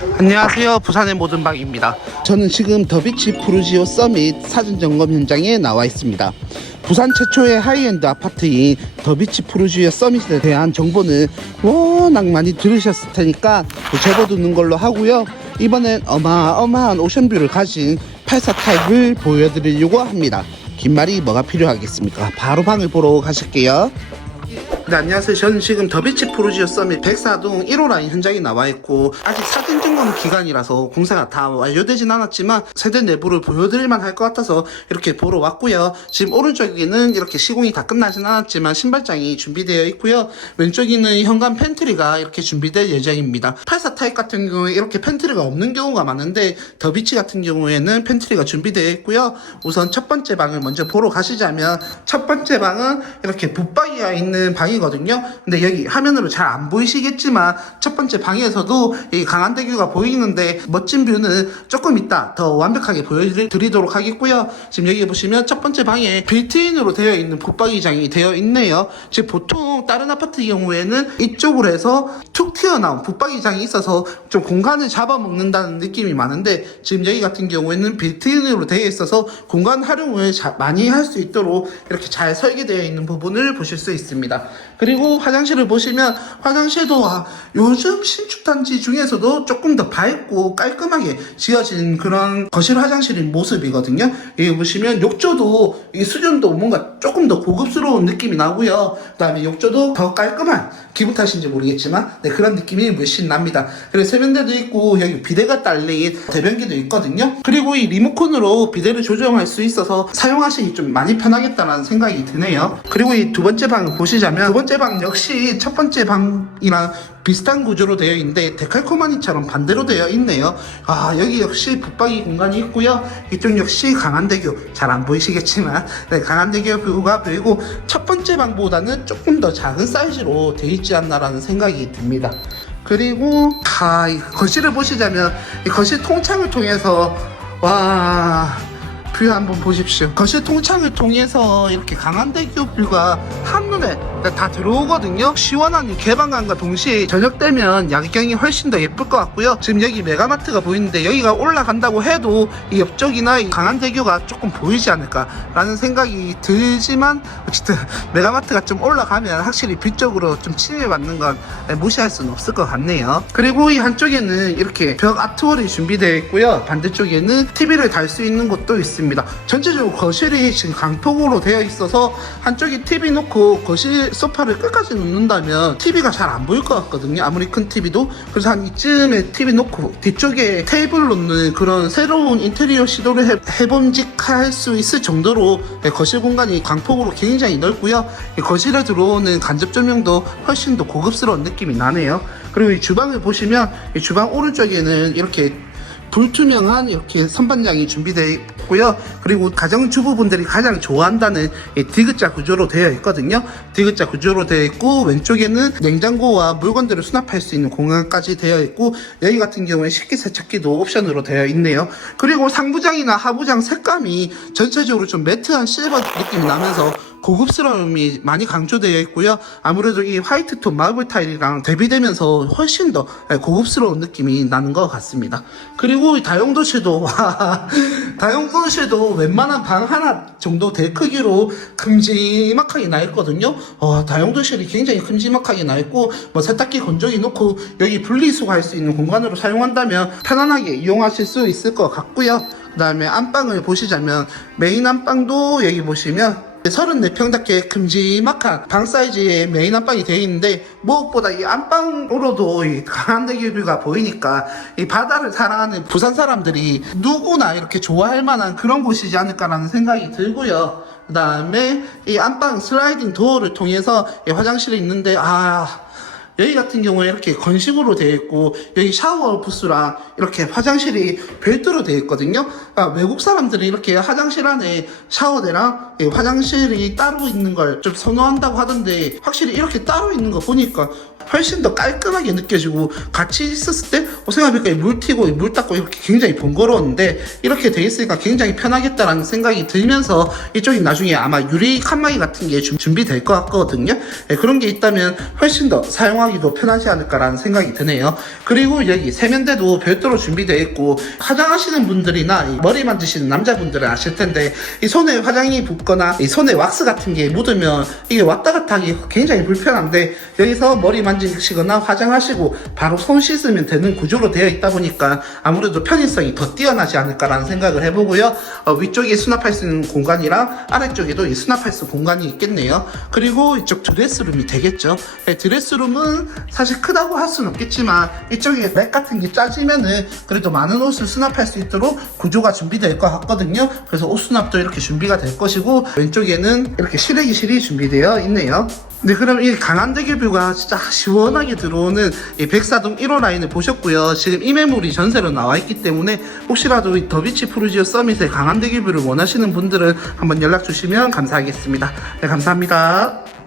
안녕하세요. 부산의 모든 방입니다. 저는 지금 더비치 푸르지오 서밋 사전 점검 현장에 나와 있습니다. 부산 최초의 하이엔드 아파트인 더비치 푸르지오 서밋에 대한 정보는 워낙 많이 들으셨을 테니까 접어두는 걸로 하고요. 이번엔 어마어마한 오션뷰를 가진 84 타입을 보여드리려고 합니다. 긴 말이 뭐가 필요하겠습니까? 바로 방을 보러 가실게요. 네, 안녕하세요. 저는 지금 더비치 프로지오 서밋 104동 1호 라인 현장에 나와 있고 아직 사진 점검 기간이라서 공사가 다 완료되진 않았지만 세대 내부를 보여드릴만 할 것 같아서 이렇게 보러 왔고요. 지금 오른쪽에는 이렇게 시공이 다 끝나진 않았지만 신발장이 준비되어 있고요. 왼쪽에는 현관 팬트리가 이렇게 준비될 예정입니다. 84 타입 같은 경우에 이렇게 팬트리가 없는 경우가 많은데 더비치 같은 경우에는 팬트리가 준비되어 있고요. 우선 첫 번째 방을 먼저 보러 가시자면 첫 번째 방은 이렇게 붙박이가 있는 방이 거든요. 근데 여기 화면으로 잘 안 보이시겠지만 첫 번째 방에서도 이 강한대교가 보이는데 멋진 뷰는 조금 이따 더 완벽하게 보여드리도록 하겠고요. 지금 여기 보시면 첫 번째 방에 빌트인으로 되어 있는 붙박이장이 되어 있네요. 지금 보통 다른 아파트 경우에는 이쪽으로 해서 툭 튀어나온 붙박이장이 있어서 좀 공간을 잡아먹는다는 느낌이 많은데 지금 여기 같은 경우에는 빌트인으로 되어 있어서 공간 활용을 자- 많이 할 수 있도록 이렇게 잘 설계되어 있는 부분을 보실 수 있습니다. 그리고 화장실을 보시면 화장실도 아, 요즘 신축 단지 중에서도 조금 더 밝고 깔끔하게 지어진 그런 거실 화장실인 모습이거든요. 여기 보시면 욕조도 이 수준도 뭔가 조금 더 고급스러운 느낌이 나고요. 그 다음에 욕조도 더 깔끔한 기분 탓인지 모르겠지만 네, 그런 느낌이 물씬 납니다. 그리고 세면대도 있고 여기 비데가 딸린 대변기도 있거든요. 그리고 이 리모컨으로 비데를 조정할 수 있어서 사용하시기 좀 많이 편하겠다는 생각이 드네요. 그리고 이 두 번째 방을 보시자면 두 번째 방 역시 첫 번째 방이랑 비슷한 구조로 되어 있는데 데칼코마니처럼 반대로 되어 있네요. 아 여기 역시 붙박이 공간이 있고요. 이쪽 역시 강한대교 잘 안 보이시겠지만 네, 강한대교 뷰가 보이고 첫 번째 방보다는 조금 더 작은 사이즈로 되어 있지 않나라는 생각이 듭니다. 그리고 아, 이 거실을 보시자면 이 거실 통창을 통해서 와 뷰 한번 보십시오. 거실 통창을 통해서 이렇게 강한대교 뷰가 한눈에 다 들어오거든요. 시원한 이 개방감과 동시에 저녁 되면 야경이 훨씬 더 예쁠 것 같고요. 지금 여기 메가마트가 보이는데 여기가 올라간다고 해도 이 옆쪽이나 이 강한 대교가 조금 보이지 않을까 라는 생각이 들지만 어쨌든 메가마트가 좀 올라가면 확실히 뷰 쪽으로 좀 침해받는 건 무시할 수는 없을 것 같네요. 그리고 이 한쪽에는 이렇게 벽 아트월이 준비되어 있고요. 반대쪽에는 TV를 달 수 있는 곳도 있습니다. 전체적으로 거실이 지금 강폭으로 되어 있어서 한쪽에 TV 놓고 거실 소파를 끝까지 놓는다면 TV가 잘 안 보일 것 같거든요. 아무리 큰 TV도. 그래서 한 이쯤에 TV 놓고 뒤쪽에 테이블 놓는 그런 새로운 인테리어 시도를 해, 해봄직할 수 있을 정도로 네, 거실 공간이 강폭으로 굉장히 넓고요. 이 거실에 들어오는 간접 조명도 훨씬 더 고급스러운 느낌이 나네요. 그리고 이 주방을 보시면 이 주방 오른쪽에는 이렇게 불투명한 이렇게 선반장이 준비되어 있고요. 그리고 가정주부분들이 가장 좋아한다는 이 디귿자 구조로 되어 있거든요. 디귿자 구조로 되어 있고 왼쪽에는 냉장고와 물건들을 수납할 수 있는 공간까지 되어 있고 여기 같은 경우에 식기 세척기도 옵션으로 되어 있네요. 그리고 상부장이나 하부장 색감이 전체적으로 좀 매트한 실버 느낌이 나면서 고급스러움이 많이 강조되어 있고요. 아무래도 이 화이트 톤 마블 타일이랑 대비되면서 훨씬 더 고급스러운 느낌이 나는 것 같습니다. 그리고 이 다용도실도 와, 다용도실도 웬만한 방 하나 정도 될 크기로 큼지막하게 나 있거든요. 어, 다용도실이 굉장히 큼지막하게 나 있고 뭐 세탁기 건조기 놓고 여기 분리수거 할 수 있는 공간으로 사용한다면 편안하게 이용하실 수 있을 것 같고요. 그 다음에 안방을 보시자면 메인 안방도 여기 보시면 34평답게 큼지막한 방 사이즈의 메인 안방이 되어 있는데 무엇보다 이 안방으로도 이 강한대교 뷰가 보이니까 이 바다를 사랑하는 부산 사람들이 누구나 이렇게 좋아할 만한 그런 곳이지 않을까라는 생각이 들고요. 그 다음에 이 안방 슬라이딩 도어를 통해서 이 화장실이 있는데 아 여기 같은 경우에 이렇게 건식으로 되어 있고 여기 샤워 부스랑 이렇게 화장실이 별도로 되어 있거든요. 그러니까 외국 사람들이 이렇게 화장실 안에 샤워대랑 이 화장실이 따로 있는 걸 좀 선호한다고 하던데 확실히 이렇게 따로 있는 거 보니까 훨씬 더 깔끔하게 느껴지고 같이 있었을 때 어, 생각해보니까 물 튀고 물 닦고 이렇게 굉장히 번거로웠는데 이렇게 돼 있으니까 굉장히 편하겠다라는 생각이 들면서 이쪽이 나중에 아마 유리 칸막이 같은 게좀 준비될 것 같거든요. 예, 그런 게 있다면 훨씬 더 사용하기 사용하기도 편하지 않을까라는 생각이 드네요. 그리고 여기 세면대도 별도로 준비되어 있고 화장하시는 분들이나 이 머리 만지시는 남자분들은 아실 텐데 이 손에 화장이 붙거나 이 손에 왁스 같은 게 묻으면 이게 왔다 갔다 하기 굉장히 불편한데 여기서 머리 만지시거나 화장하시고 바로 손 씻으면 되는 구조로 되어 있다 보니까 아무래도 편의성이 더 뛰어나지 않을까라는 생각을 해보고요. 어, 위쪽에 수납할 수 있는 공간이랑 아래쪽에도 이 수납할 수 공간이 있겠네요. 그리고 이쪽 드레스룸이 되겠죠. 네, 드레스룸은 사실 크다고 할 수는 없겠지만 이쪽에 렉 같은 게 짜지면은 그래도 많은 옷을 수납할 수 있도록 구조가 준비될 것 같거든요. 그래서 옷 수납도 이렇게 준비가 될 것이고 왼쪽에는 이렇게 실외기실이 준비되어 있네요. 네, 그럼 이 강한대교뷰가 진짜 시원하게 들어오는 이 백사동 1호 라인을 보셨고요. 지금 이 매물이 전세로 나와 있기 때문에 혹시라도 이 더비치 프루지오 서밋의 강한대교뷰를 원하시는 분들은 한번 연락 주시면 감사하겠습니다. 네, 감사합니다.